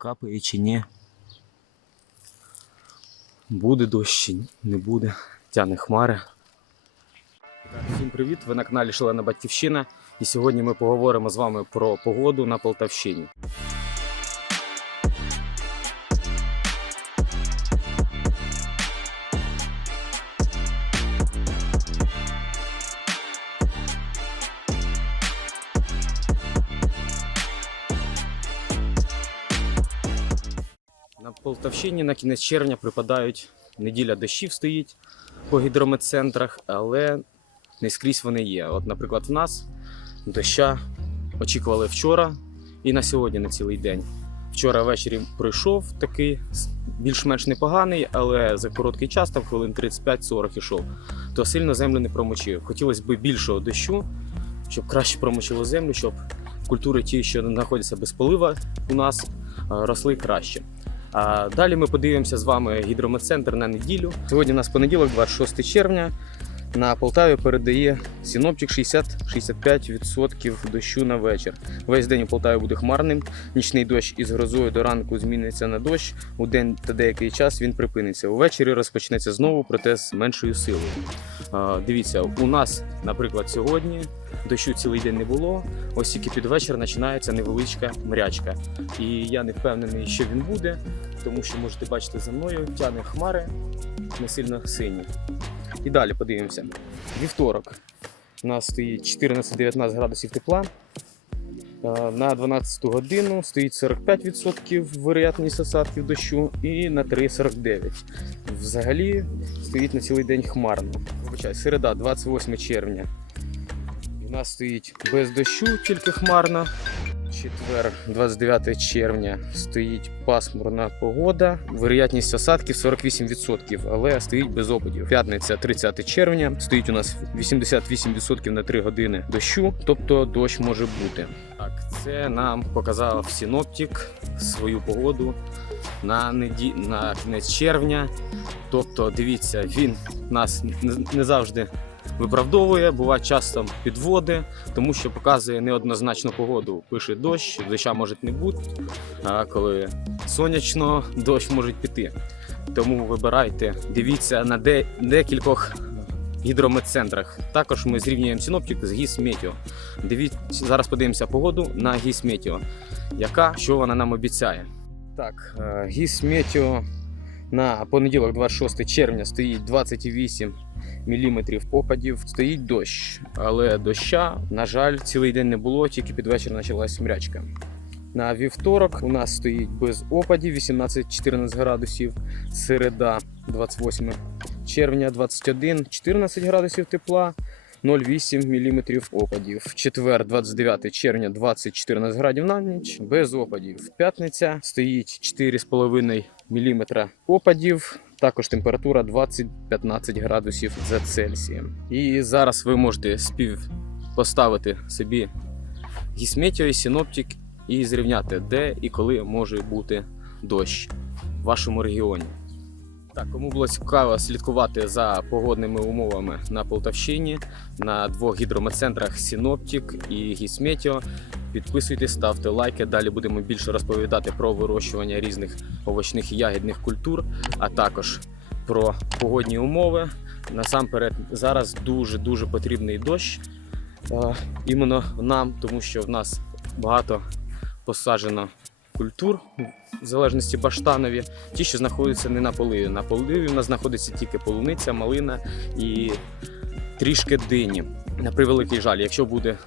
капає чи ні. Буде дощ чи не буде. Тяне хмари. Всім привіт! Ви на каналі Шалена Батьківщина. І сьогодні ми поговоримо з вами про погоду на Полтавщині. На Полтавщині на кінець червня припадають неділя дощів стоїть по гідрометцентрах, але не скрізь вони є. От, наприклад, в нас доща очікували вчора і на сьогодні на цілий день. Вчора ввечері пройшов такий більш-менш непоганий, але за короткий час, там хвилин 35-40 ішов, то сильно землю не промочив. Хотілося б більшого дощу, щоб краще промочило землю, щоб культури ті, що знаходяться без полива у нас, росли краще. А далі ми подивимося з вами гідрометцентр на неділю. Сьогодні у нас понеділок, 26 червня. На Полтаві передає синоптик 60-65% дощу на вечір. Весь день у Полтаві буде хмарним. Нічний дощ із грозою до ранку зміниться на дощ. У день та деякий час він припиниться. Увечері розпочнеться знову, проте з меншою силою. Дивіться, у нас, наприклад, сьогодні дощу цілий день не було. Ось тільки під вечір починається невеличка мрячка. І я не впевнений, що він буде, тому що можете бачити за мною, тягне хмари не сильно сині. І далі подивимося. Вівторок. У нас стоїть 14-19 градусів тепла. Е, На 12 годину стоїть 45% вероятність осадків дощу і на 3,49. Взагалі стоїть на цілий день хмарно. Вибачай, середа, 28 червня. У нас стоїть без дощу, тільки хмарно. Четвер, 29 червня, стоїть пасмурна погода. Вероятність осадків 48%, але стоїть без опадів. П'ятниця, 30 червня, стоїть у нас 88% на 3 години дощу, тобто дощ може бути. Так, це нам показав синоптик свою погоду на неді... на кінець червня. Тобто, дивіться, він нас не- завжди виправдовує, буває часто підводи, тому що показує неоднозначну погоду. Пише дощ, доща може не бути, а коли сонячно, дощ може піти. Тому вибирайте, дивіться на де, декількох гідрометцентрах. Також ми зрівнюємо синоптик з гісметео. Дивіться, зараз подивимося погоду на гісметео, яка що вона нам обіцяє. Так, е, гісметео на понеділок, 26 червня, стоїть 28 міліметрів опадів. Стоїть дощ, але доща, на жаль, цілий день не було, тільки під вечір почалась мрячка. На вівторок у нас стоїть без опадів 18-14 градусів. Середа 28 червня 21-14 градусів тепла. 0,8 мм опадів. Четвер, 29 червня, 20-14 градів на ніч, без опадів. П'ятниця стоїть 4,5 мм опадів. Також температура 20-15 градусів за Цельсієм. І зараз ви можете співпоставити собі гісметіо і синоптик і зрівняти, де і коли може бути дощ в вашому регіоні. Так, кому було цікаво слідкувати за погодними умовами на Полтавщині, на двох гідрометцентрах Синоптик і Гісметіо, підписуйтесь, ставте лайки. Далі будемо більше розповідати про вирощування різних овочних і ягідних культур, а також про погодні умови. Насамперед, зараз дуже дуже потрібний дощ е, іменно нам, тому що в нас багато посаджено культур в залежності баштанові, ті, що знаходяться не на поливі. На поливі в нас знаходиться тільки полуниця, малина і трішки дині. На превеликий жаль, якщо буде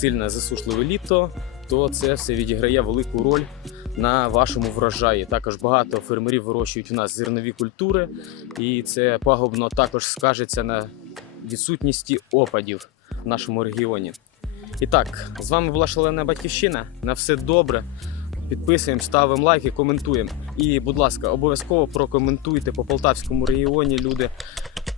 сильне засушливе літо, то це все відіграє велику роль на вашому врожаї. Також багато фермерів вирощують у нас зернові культури, і це пагубно також скажеться на відсутності опадів в нашому регіоні. І так, з вами була шалена батьківщина. На все добре. Підписуємо, ставимо лайки, коментуємо. І, будь ласка, обов'язково прокоментуйте по Полтавському регіоні, люди,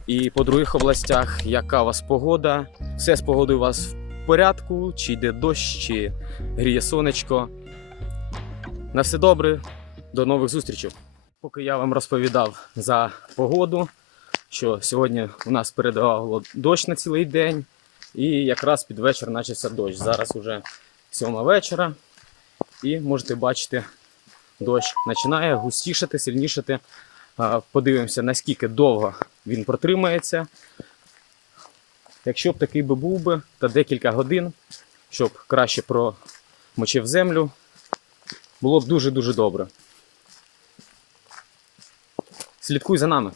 і по других областях, яка у вас погода. Все з погодою у вас в порядку, чи йде дощ, чи гріє сонечко. На все добре, до нових зустрічей. Поки я вам розповідав за погоду, що сьогодні у нас передавало дощ на цілий день, і якраз під вечір почався дощ. Зараз уже сьома вечора. І можете бачити дощ починає густішати, сильнішати. Подивимося, наскільки довго він протримається. Якщо б такий би був би, та декілька годин, щоб краще промочив землю, було б дуже-дуже добре. Слідкуй за нами.